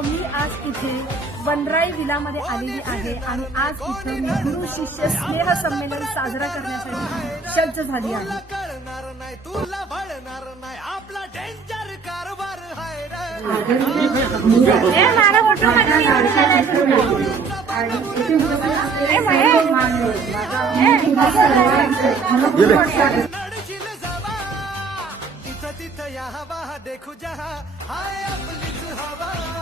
मी आज इथे वनराई विलामध्ये आलेली आहे आणि आज इथे मी गुरु शिष्य स्नेह संमेलन साजरा करण्यासाठी सज्ज झाली आहे. तिथं या हवा देखू जहा हाय आपलीच हवा.